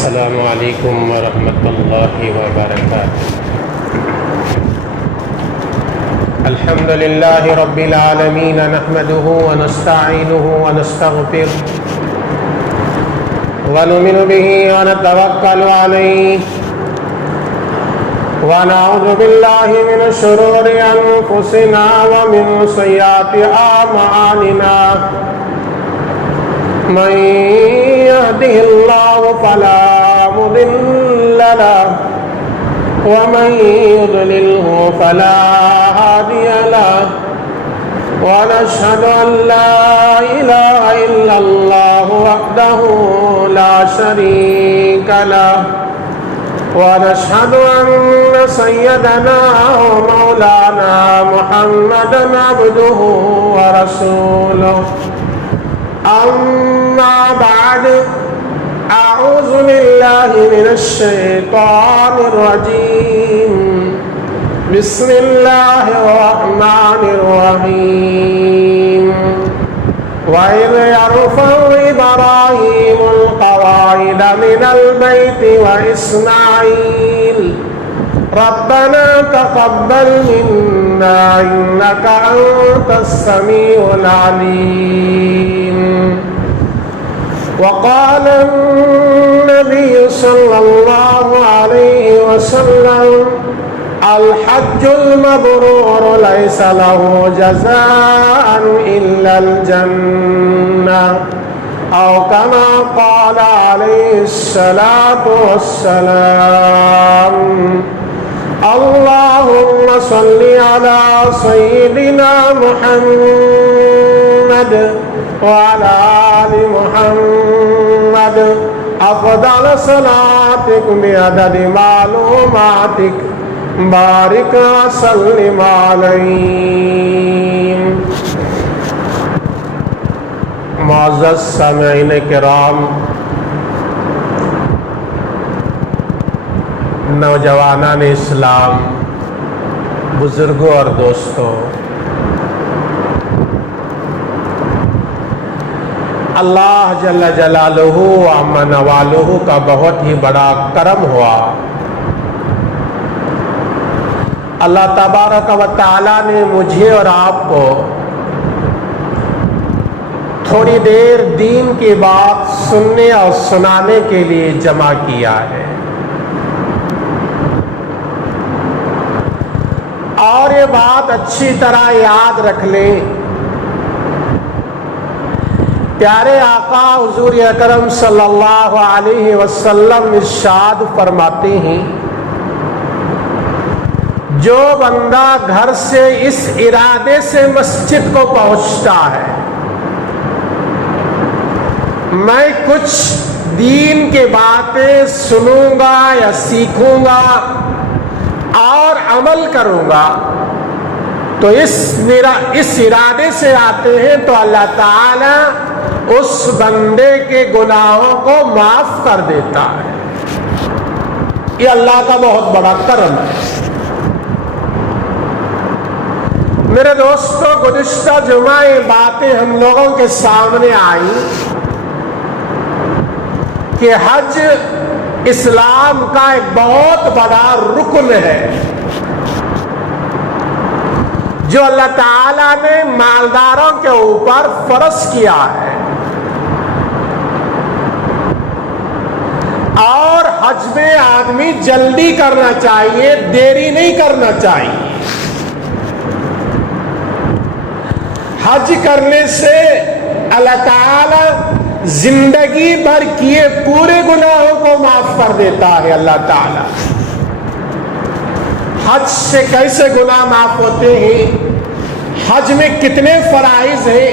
السلام علیکم ورحمۃ اللہ وبرکاتہ۔ الحمد للہ رب العالمین، نحمده ونستعینه ونستغفره ونؤمن به ونتوکل علیہ ونعوذ باللہ من شرور انفسنا ومن سیئات اعمالنا، من يهده الله فلا مضل له ومن يضلله فلا هادي له، ونشهد أن لا إله إلا الله وحده لا شريك له، ونشهد أن سيدنا ومولانا محمدا عبده ورسوله، أما بعد، أعوذ بالله من الشيطان الرجيم، بسم الله الرحمن الرحيم، وإذ يرفع إبراهيم القواعد من البيت وإسماعيل ربنا تقبل منا إنك أنت السميع العليم، وقال النبي صلى الله عليه وسلم الحج المبرور ليس له جزاء إلا الجنة، أو كما قال عليه الصلاة والسلام۔ اللهم صل على سيدنا محمد وعلى آل محمد أفضل صلاتك بعدد معلوماتك، بارك وسلم عليه۔ معزز سامعین کرام، نوجوانان اسلام، بزرگوں اور دوستوں، اللہ جل جلالہ و عم نوالہ کا بہت ہی بڑا کرم ہوا۔ اللہ تبارک و تعالی نے مجھے اور آپ کو تھوڑی دیر دین کی بات سننے اور سنانے کے لیے جمع کیا ہے، اور یہ بات اچھی طرح یاد رکھ لیں، پیارے آقا حضور اکرم صلی اللہ علیہ وسلم ارشاد فرماتے ہیں، جو بندہ گھر سے اس ارادے سے مسجد کو پہنچتا ہے میں کچھ دین کی باتیں سنوں گا یا سیکھوں گا اور عمل کروں گا، تو اس ارادے سے آتے ہیں تو اللہ تعالی اس بندے کے گناہوں کو معاف کر دیتا ہے۔ یہ اللہ کا بہت بڑا کرم ہے۔ میرے دوستوں، گزشتہ جمعہ یہ باتیں ہم لوگوں کے سامنے آئیں کہ حج اسلام کا ایک بہت بڑا رکن ہے جو اللہ تعالیٰ نے مالداروں کے اوپر فرض کیا ہے، اور حج میں آدمی جلدی کرنا چاہیے، دیری نہیں کرنا چاہیے۔ حج کرنے سے اللہ تعالیٰ زندگی بھر کیے پورے گناہوں کو معاف کر دیتا ہے۔ اللہ تعالیٰ حج سے کیسے گناہ معاف ہوتے ہیں، حج میں کتنے فرائض ہیں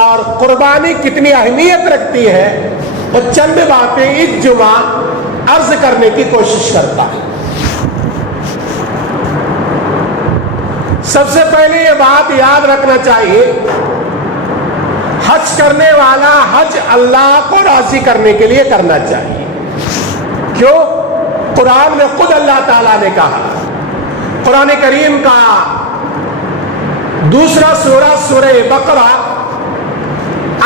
اور قربانی کتنی اہمیت رکھتی ہے، وہ چند باتیں اس جمعہ عرض کرنے کی کوشش کرتا ہے۔ سب سے پہلے یہ بات یاد رکھنا چاہیے، حج کرنے والا حج اللہ کو راضی کرنے کے لیے کرنا چاہیے۔ کیوں؟ قرآن میں خود اللہ تعالیٰ نے کہا، قرآن کریم کا دوسرا سورہ سورہ بقرہ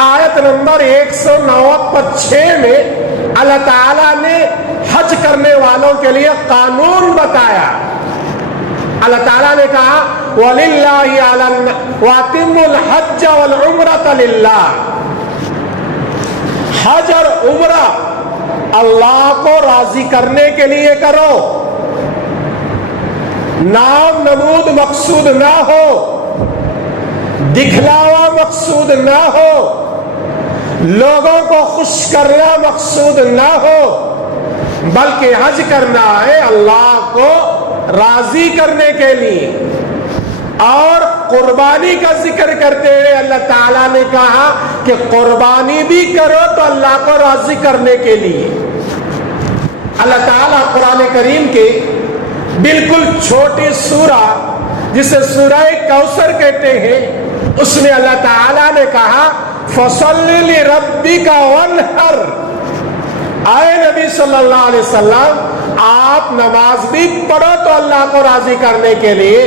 آیت نمبر 109 پر 6 میں اللہ تعالیٰ نے حج کرنے والوں کے لیے قانون بتایا. اللہ تعالیٰ نے کہا وَلِلَّهِ عَلَى وَأَتِمُّوا الْحَجَّ وَالْعُمْرَةَ لِلَّهِ. حج اور عمرہ اللہ کو راضی کرنے کے لیے کرو. نام نمود مقصود نہ ہو, دکھلاوا مقصود نہ ہو, لوگوں کو خوش کرنا مقصود نہ ہو, بلکہ حج کرنا ہے اللہ کو راضی کرنے کے لیے. اور قربانی کا ذکر کرتے ہوئے اللہ تعالیٰ نے کہا کہ قربانی بھی کرو تو اللہ کو راضی کرنے کے لیے. اللہ تعالیٰ قرآن کریم کے بالکل چھوٹی سورہ جسے سورہ کوثر کہتے ہیں, اس میں اللہ تعالیٰ نے کہا فَصَلِّ لِرَبِّكَ وَانْحَرْ. آئے نبی صلی اللہ علیہ وسلم, آپ نماز بھی پڑھو تو اللہ کو راضی کرنے کے لیے,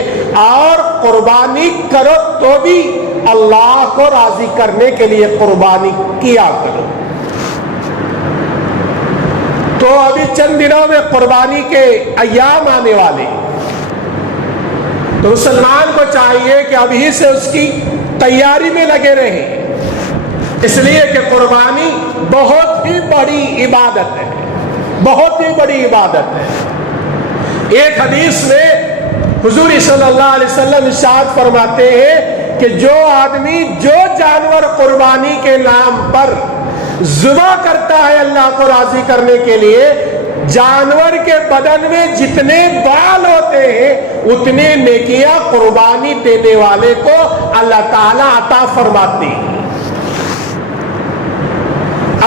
اور قربانی کرو تو بھی اللہ کو راضی کرنے کے لیے قربانی کیا کرو. تو ابھی چند دنوں میں قربانی کے ایام آنے والے, تو مسلمان کو چاہیے کہ ابھی سے اس کی تیاری میں لگے رہیں, اس لیے کہ قربانی بہت ہی بڑی عبادت ہے, بہت ہی بڑی عبادت ہے. ایک حدیث میں حضور صلی اللہ علیہ وسلم ارشاد فرماتے ہیں کہ جو آدمی جو جانور قربانی کے نام پر ذبح کرتا ہے اللہ کو راضی کرنے کے لیے, جانور کے بدن میں جتنے بال ہوتے ہیں اتنے نیکیاں قربانی دینے والے کو اللہ تعالیٰ عطا فرماتے ہیں.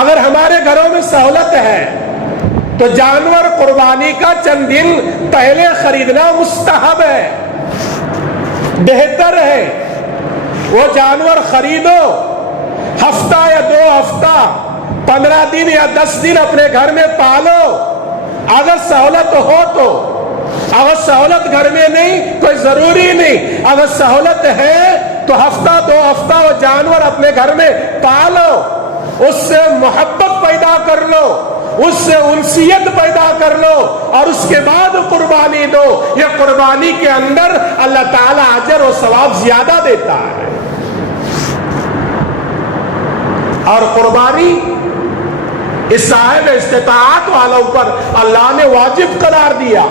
اگر ہمارے گھروں میں سہولت ہے تو جانور قربانی کا چند دن پہلے خریدنا مستحب ہے, بہتر ہے. وہ جانور خریدو, ہفتہ یا 2 ہفتہ, 15 دن یا 10 دن اپنے گھر میں پالو اگر سہولت ہو تو. اگر سہولت گھر میں نہیں, کوئی ضروری نہیں, اگر سہولت ہے تو ہفتہ 2 ہفتہ وہ جانور اپنے گھر میں پالو, اس سے محبت پیدا کر لو, اس سے انسیت پیدا کر لو, اور اس کے بعد قربانی دو. یہ قربانی کے اندر اللہ تعالیٰ اجر و ثواب زیادہ دیتا ہے. اور قربانی اس صاحب استطاعت والوں پر اللہ نے واجب قرار دیا.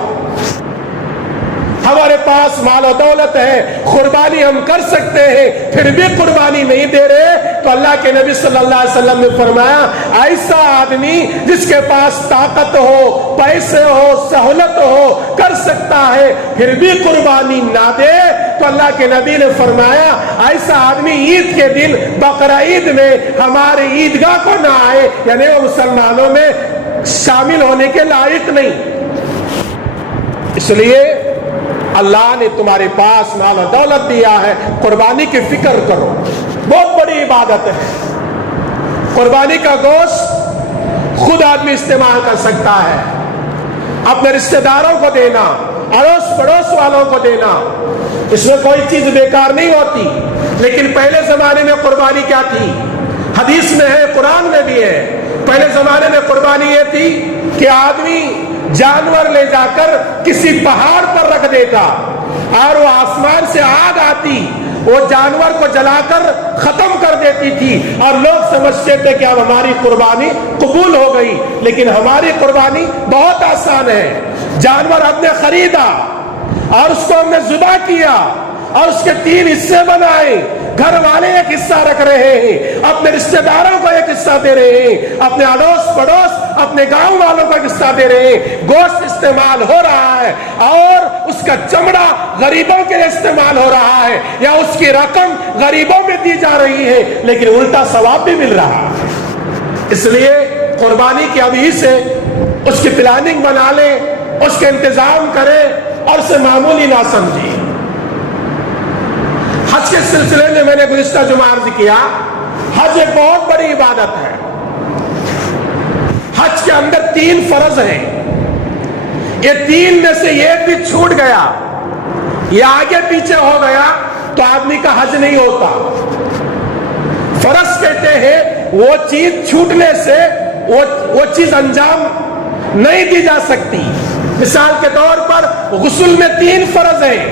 ہمارے پاس مال و دولت ہے, قربانی ہم کر سکتے ہیں, پھر بھی قربانی نہیں دے رہے, تو اللہ کے نبی صلی اللہ علیہ وسلم نے فرمایا ایسا آدمی جس کے پاس طاقت ہو, پیسے ہو, سہولت ہو, کر سکتا ہے, پھر بھی قربانی نہ دے, تو اللہ کے نبی نے فرمایا ایسا آدمی عید کے دن بقرہ عید میں ہمارے عیدگاہ کو نہ آئے, یعنی وہ مسلمانوں میں شامل ہونے کے لائق نہیں. اس لیے اللہ نے تمہارے پاس مال و دولت دیا ہے, قربانی کی فکر کرو, بہت بڑی عبادت ہے. قربانی کا گوشت خود آدمی استعمال کر سکتا ہے, اپنے رشتہ داروں کو دینا, اڑوس پڑوس والوں کو دینا, اس میں کوئی چیز بیکار نہیں ہوتی. لیکن پہلے زمانے میں قربانی کیا تھی؟ حدیث میں ہے, قرآن میں بھی ہے. پہلے زمانے میں قربانی یہ تھی کہ آدمی جانور لے جا کر کسی پہاڑ پر رکھ دیتا, اور وہ آسمان سے آگ آتی, وہ جانور کو جلا کر ختم کر دیتی تھی, اور لوگ سمجھتے تھے کہ اب ہماری قربانی قبول ہو گئی. لیکن ہماری قربانی بہت آسان ہے. جانور ہم نے خریدا اور اس کو ہم نے ذبح کیا, اور اس کے 3 حصے بنائے. گھر والے ایک حصہ رکھ رہے ہیں, اپنے رشتہ داروں کو ایک حصہ دے رہے ہیں, اپنے اڑوس پڑوس, اپنے گاؤں والوں کو ایک حصہ دے رہے ہیں. گوشت استعمال ہو رہا ہے, اور اس کا چمڑا غریبوں کے لیے استعمال ہو رہا ہے, یا اس کی رقم غریبوں میں دی جا رہی ہے, لیکن الٹا ثواب بھی مل رہا ہے. اس لیے قربانی کی ابھی سے اس کی پلاننگ بنا لیں, اس کے انتظام کریں, اور اسے معمولی نہ سمجھیں. حج کے سلسلے میں میں نے گزشتہ جمعہ عرض کیا, حج ایک بہت بڑی عبادت ہے. حج کے اندر 3 فرض ہیں. یہ 3 میں سے ایک بھی چھوٹ گیا یا آگے پیچھے ہو گیا تو آدمی کا حج نہیں ہوتا. فرض کہتے ہیں وہ چیز چھوٹنے سے وہ چیز انجام نہیں دی جا سکتی. مثال کے طور پر غسل میں 3 فرض ہیں.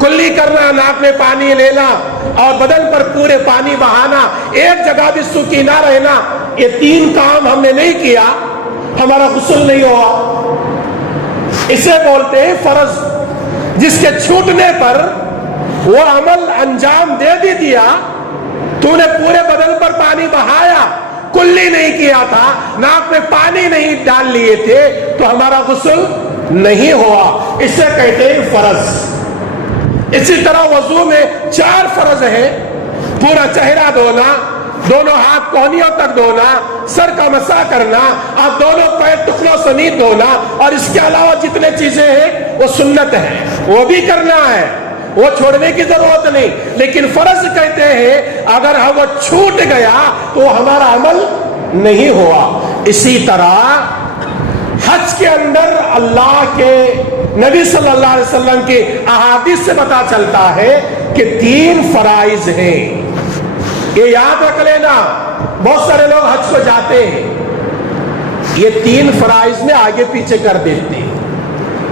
کلی کرنا, ناک میں پانی لینا اور بدن پر پورے پانی بہانا, ایک جگہ بھی سوکھی نہ رہنا. یہ 3 کام ہم نے نہیں کیا, ہمارا غسل نہیں ہوا. اسے بولتے ہیں فرض, جس کے چھوٹنے پر وہ عمل انجام دے بھی دیا, تو نے پورے بدن پر پانی بہایا, کلی نہیں کیا تھا, ناک میں پانی نہیں ڈال لیے تھے, تو ہمارا غسل نہیں ہوا. اسے کہتے ہیں فرض. اسی طرح وضو میں 4 فرض ہیں. پورا چہرہ دھونا, دونوں ہاتھ کوہنیوں تک دھونا, سر کا مسح کرنا, اور دونوں پیر ٹکڑوں سمیت دھونا, اور اس کے علاوہ جتنے چیزیں ہیں وہ سنت ہیں, وہ بھی کرنا ہے, وہ چھوڑنے کی ضرورت نہیں. لیکن فرض کہتے ہیں اگر وہ چھوٹ گیا تو ہمارا عمل نہیں ہوا. اسی طرح حج کے اندر اللہ کے نبی صلی اللہ علیہ وسلم کی احادیث سے پتا چلتا ہے کہ 3 فرائض ہیں. یہ یاد رکھ لینا, بہت سارے لوگ حج کو جاتے ہیں, یہ 3 فرائض میں آگے پیچھے کر دیتے ہیں.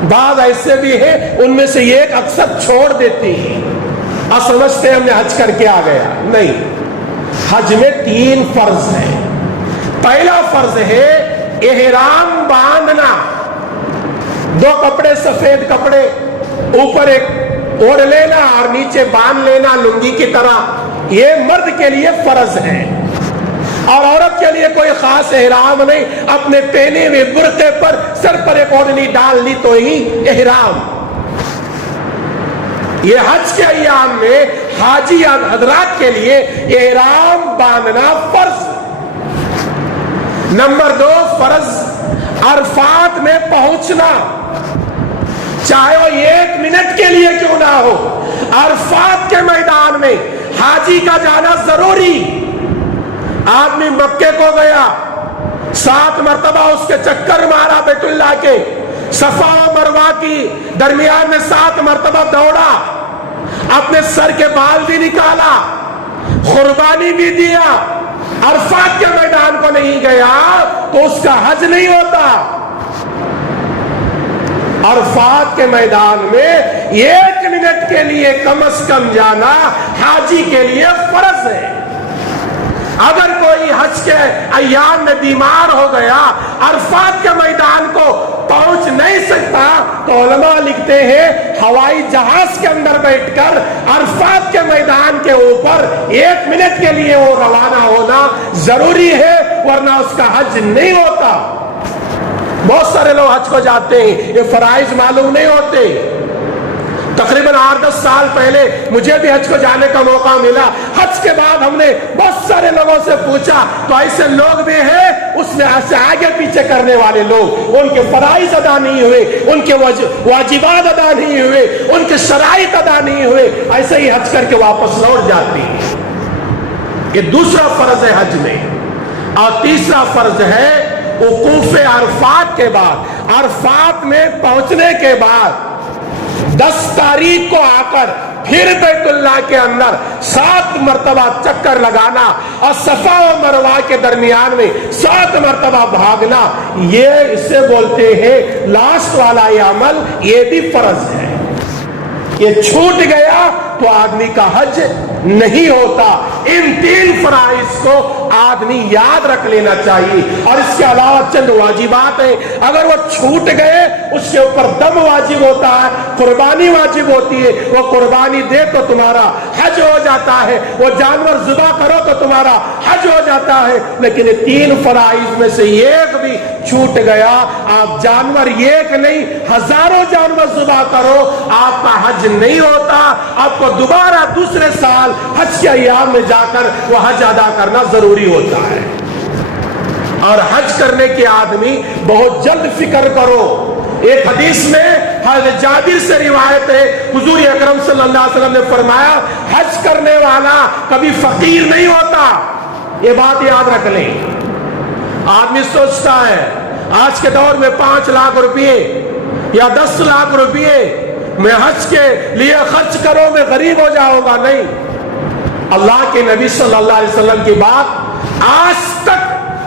بعض ایسے بھی ہیں ان میں سے ایک اکثر چھوڑ دیتے ہیں اور سمجھتے ہیں ہم نے حج کر کے آ گیا. نہیں, حج میں 3 فرض ہیں. پہلا فرض ہے احرام باندھنا. 2 کپڑے, سفید کپڑے اوپر ایک اوڑھ لینا اور نیچے باندھ لینا لنگی کی طرح. یہ مرد کے لیے فرض ہے, اور عورت کے لیے کوئی خاص احرام نہیں. اپنے پہنے ہوئے برقعے پر سر پر ایک اوڑھنی ڈال لی تو ہی احرام. یہ حج کے ایام میں حاجی حضرات کے لیے احرام باندھنا فرض. نمبر 2 فرض عرفات میں پہنچنا, چاہے وہ 1 منٹ کے لیے کیوں نہ ہو. عرفات کے میدان میں حاجی کا جانا ضروری. آدمی مکے کو گیا, 7 مرتبہ اس کے چکر مارا بیت اللہ کے, صفا و مروہ کی درمیان میں 7 مرتبہ دوڑا, اپنے سر کے بال بھی نکالا, قربانی بھی دیا, عرفات کے میدان کو نہیں گیا تو اس کا حج نہیں ہوتا. عرفات کے میدان میں 1 منٹ کے لیے کم از کم جانا حاجی کے لیے فرض ہے. اگر کوئی حج کے ایام میں بیمار ہو گیا, عرفات کے میدان کو پہنچ نہیں سکتا, تو علماء لکھتے ہیں ہوائی جہاز کے اندر بیٹھ کر عرفات کے میدان کے اوپر 1 منٹ کے لیے وہ روانہ ہونا ضروری ہے, ورنہ اس کا حج نہیں ہوتا. بہت سارے لوگ حج کو جاتے ہیں, یہ فرائض معلوم نہیں ہوتے. تقریباً 8-10 سال پہلے مجھے بھی حج کو جانے کا موقع ملا. حج کے بعد ہم نے بہت سارے لوگوں سے پوچھا, تو ایسے لوگ بھی ہیں اس میں ایسے آگے پیچھے کرنے والے لوگ, ان کے فرائض ادا نہیں ہوئے, ان کے واجبات ادا نہیں ہوئے, ان کے شرائط ادا نہیں ہوئے, ایسے ہی حج کر کے واپس لوٹ جاتی ہیں. یہ دوسرا فرض ہے حج میں. اور تیسرا فرض ہے وقوف عرفات کے بعد. عرفات میں پہنچنے کے بعد 10 تاریخ کو آ کر پھر بیت اللہ کے اندر 7 مرتبہ چکر لگانا اور صفا و مروہ کے درمیان میں 7 مرتبہ بھاگنا, یہ اسے بولتے ہیں لاسٹ والا یہ عمل, یہ بھی فرض ہے. یہ چھوٹ گیا تو آدمی کا حج نہیں ہوتا. ان 3 فرائض کو آدمی یاد رکھ لینا چاہیے. اور اس کے علاوہ چند واجبات ہیں, اگر وہ چھوٹ گئے اس کے اوپر دم واجب ہوتا ہے, قربانی واجب ہوتی ہے. وہ قربانی دے تو تمہارا حج ہو جاتا ہے, وہ جانور ذبح کرو تو تمہارا حج ہو جاتا ہے. لیکن یہ 3 فرائض میں سے ایک بھی چھوٹ گیا, آپ جانور ایک نہیں ہزاروں جانور ذبح کرو, آپ کا حج نہیں ہوتا. آپ کو دوبارہ دوسرے سال حج کے ایام میں جا کر وہ حج ادا کرنا ضروری ہوتا ہے. اور حج کرنے کے آدمی بہت جلد فکر کرو. ایک حدیث میں حضرت جابر سے روایت ہے, حضور اکرم صلی اللہ علیہ وسلم نے فرمایا حج کرنے والا کبھی فقیر نہیں ہوتا. یہ بات یاد رکھ لیں. آدمی سوچتا ہے آج کے دور میں 5 لاکھ روپے یا 10 لاکھ روپے میں حج کے لیے خرچ کروں میں غریب ہو جاؤں گا. نہیں, اللہ کے نبی صلی اللہ علیہ وسلم کی بات آج تک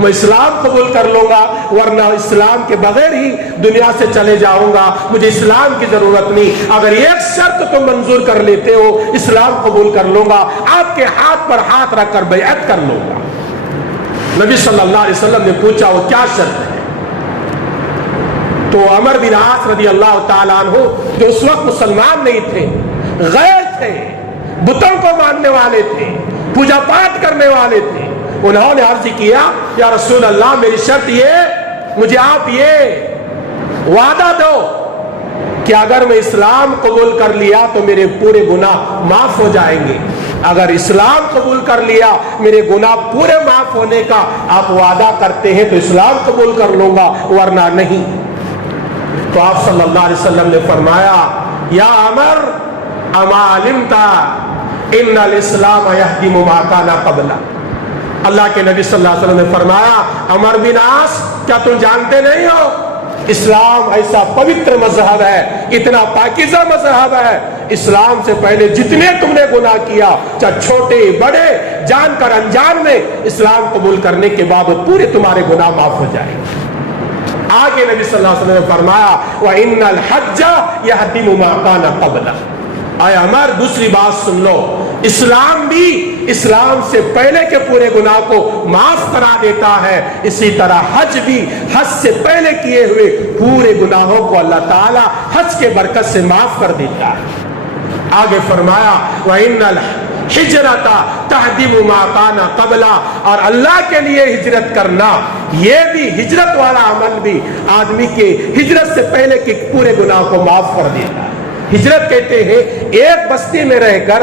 میں اسلام قبول کر لوں گا، ورنہ اسلام کے بغیر ہی دنیا سے چلے جاؤں گا، مجھے اسلام کی ضرورت نہیں۔ اگر ایک شرط تم منظور کر لیتے ہو، اسلام قبول کر لوں گا، آپ کے ہاتھ پر ہاتھ رکھ کر بیعت کر لوں گا۔ نبی صلی اللہ علیہ وسلم نے پوچھا وہ کیا شرط ہے؟ تو عمر بن عاص رضی اللہ تعالیٰ عنہ جو اس وقت مسلمان نہیں تھے، غیر تھے، بتوں کو ماننے والے تھے، پوجا پاٹ کرنے والے تھے، انہوں نے عرض کیا یا رسول اللہ میری شرط یہ، مجھے آپ یہ وعدہ دو کہ اگر میں اسلام قبول کر لیا تو میرے پورے گناہ معاف ہو جائیں گے، اگر اسلام قبول کر لیا میرے گناہ پورے معاف ہونے کا آپ وعدہ کرتے ہیں تو اسلام قبول کر لوں گا، ورنہ نہیں۔ تو آپ صلی اللہ علیہ وسلم نے فرمایا یا عمر اما علمت ان الاسلام یہدم ما کان قبلہ، اللہ کے نبی صلی اللہ علیہ وسلم نے فرمایا عمر بن عاص کیا تم جانتے نہیں ہو اسلام ایسا پوتر مذہب ہے، اتنا پاکیزہ مذہب ہے، اسلام سے پہلے جتنے تم نے گناہ کیا چاہے چھوٹے بڑے جان کر انجان میں، اسلام قبول کرنے کے بعد پورے تمہارے گناہ معاف ہو جائیں گے۔ آگے نبی صلی اللہ علیہ وسلم نے فرمایا وَإِنَّ الْحَجَّ يَهْدِمُ مَا كَانَ قَبْلَهُ۔ آیا عمر دوسری بات سن لو، اسلام بھی اسلام سے پہلے کے پورے گناہ کو معاف کرا دیتا ہے، اسی طرح حج بھی حج سے پہلے کیے ہوئے پورے گناہوں کو اللہ تعالیٰ حج کے برکت سے معاف کر دیتا ہے۔ آگے فرمایا وَإِنَّ الْحِجْرَةَ تَهْدِمُ مَا كَانَ قَبْلَهُ، اور اللہ کے لیے ہجرت کرنا یہ بھی ہجرت والا عمل بھی آدمی کے ہجرت سے پہلے کے پورے گناہ کو معاف کر دیتا ہے۔ ہجرت کہتے ہیں ایک بستی میں رہ کر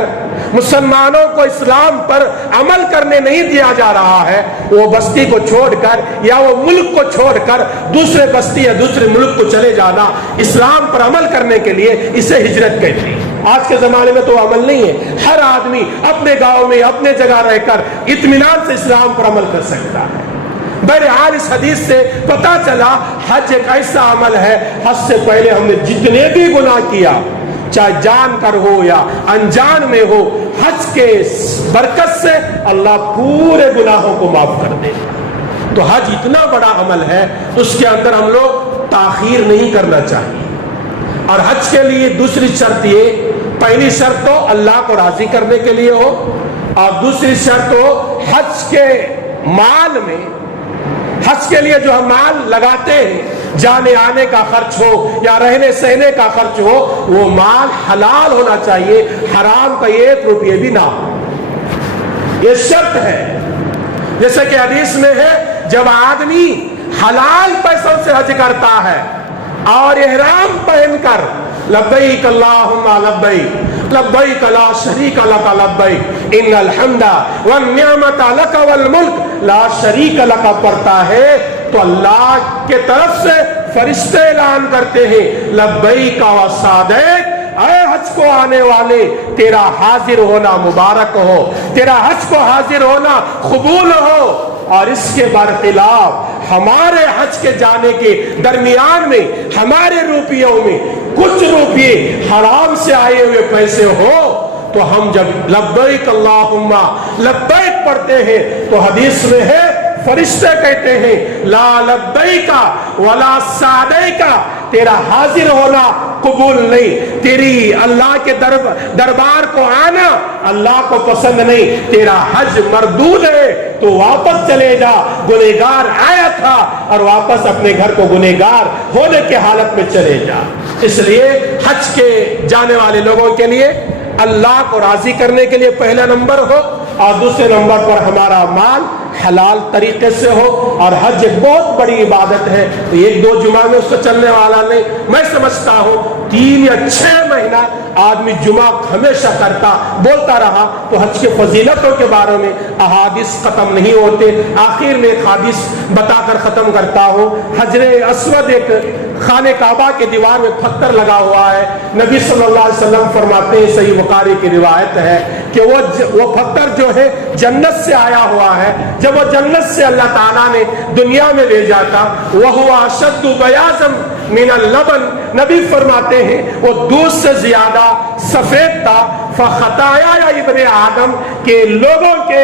مسلمانوں کو اسلام پر عمل کرنے نہیں دیا جا رہا ہے، وہ بستی کو چھوڑ کر یا وہ ملک کو چھوڑ کر دوسرے بستی یا دوسرے ملک کو چلے جانا اسلام پر عمل کرنے کے لیے، اسے ہجرت کہتے ہیں۔ آج کے زمانے میں تو عمل نہیں ہے، ہر آدمی اپنے گاؤں میں اپنے جگہ رہ کر اطمینان سے اسلام پر عمل کر سکتا ہے۔ بہرحال اس حدیث سے پتا چلا حج ایک ایسا عمل ہے، حج سے پہلے ہم نے جتنے بھی گناہ کیا چاہے جان کر ہو یا انجان میں ہو، حج کے برکت سے اللہ پورے گناہوں کو معاف کر دے۔ تو حج اتنا بڑا عمل ہے، اس کے اندر ہم لوگ تاخیر نہیں کرنا چاہیے۔ اور حج کے لیے دوسری شرط یہ، پہلی شرط تو اللہ کو راضی کرنے کے لیے ہو، اور دوسری شرط ہو حج کے مال میں، حج کے لیے جو ہم مال لگاتے ہیں، جانے آنے کا خرچ ہو یا رہنے سہنے کا خرچ ہو، وہ مال حلال ہونا چاہیے، حرام کا 1 روپیہ بھی نہ ہو، یہ شرط ہے۔ جیسے کہ حدیث میں ہے جب آدمی حلال پیسوں سے حج کرتا ہے اور احرام پہن کر لبیک اللہم لبیک لبیک لا شریک لک لبیک ان الحمد والنعمت لک والملک لا شریک لک پڑھتا ہے تو اللہ کے طرف سے فرشتے اعلان کرتے ہیں لبیک و سعدیک، اے حج کو آنے والے تیرا حاضر ہونا مبارک ہو، تیرا حج کو حاضر ہونا قبول ہو۔ اور اس کے برخلاف ہمارے حج کے جانے کے درمیان میں ہمارے روپیوں میں کچھ روپیے حرام سے آئے ہوئے پیسے ہو تو ہم جب لبیک اللہم لبیک پڑھتے ہیں تو حدیث میں ہے فرشتے کہتے ہیں لا لبیکا ولا سعدیکا، تیرا حاضر ہونا قبول نہیں، تیری اللہ کے دربار کو آنا اللہ کو پسند نہیں، تیرا حج مردود ہے، تو واپس چلے جا، گنہگار آیا تھا اور واپس اپنے گھر کو گنہگار ہونے کے حالت میں چلے جا۔ اس لیے حج کے جانے والے لوگوں کے لیے اللہ کو راضی کرنے کے لیے پہلا نمبر ہو، اور دوسرے نمبر پر ہمارا مال حلال طریقے سے ہو۔ اور حج ایک بہت بڑی عبادت ہے، تو 1-2 جمعہ میں اس کو چلنے والا نہیں، میں سمجھتا ہوں 3 یا 6 مہینہ آدمی جمعہ ہمیشہ کرتا بولتا رہا تو حج کے فضیلتوں کے بارے میں احادیث ختم نہیں ہوتے۔ آخر میں ایک حدیث بتا کر ختم کرتا ہوں۔ حجر اسود ایک خانہ کعبہ کے دیوار میں پتھر لگا ہوا ہے، نبی صلی اللہ علیہ وسلم فرماتے ہیں، صحیح بخاری کی روایت ہے کہ وہ پتھر جو ہے جنت سے آیا ہوا ہے، جب وہ جنت سے اللہ تعالیٰ نے دنیا میں بھیجا تھا وَهُوَ أَشَدُّ بَيَاضًا مِنَ اللَّبَنِ، نبی فرماتے ہیں وہ دودھ سے زیادہ سفید تھا۔ فَخَطَايَا ابن آدم، کہ لوگوں کے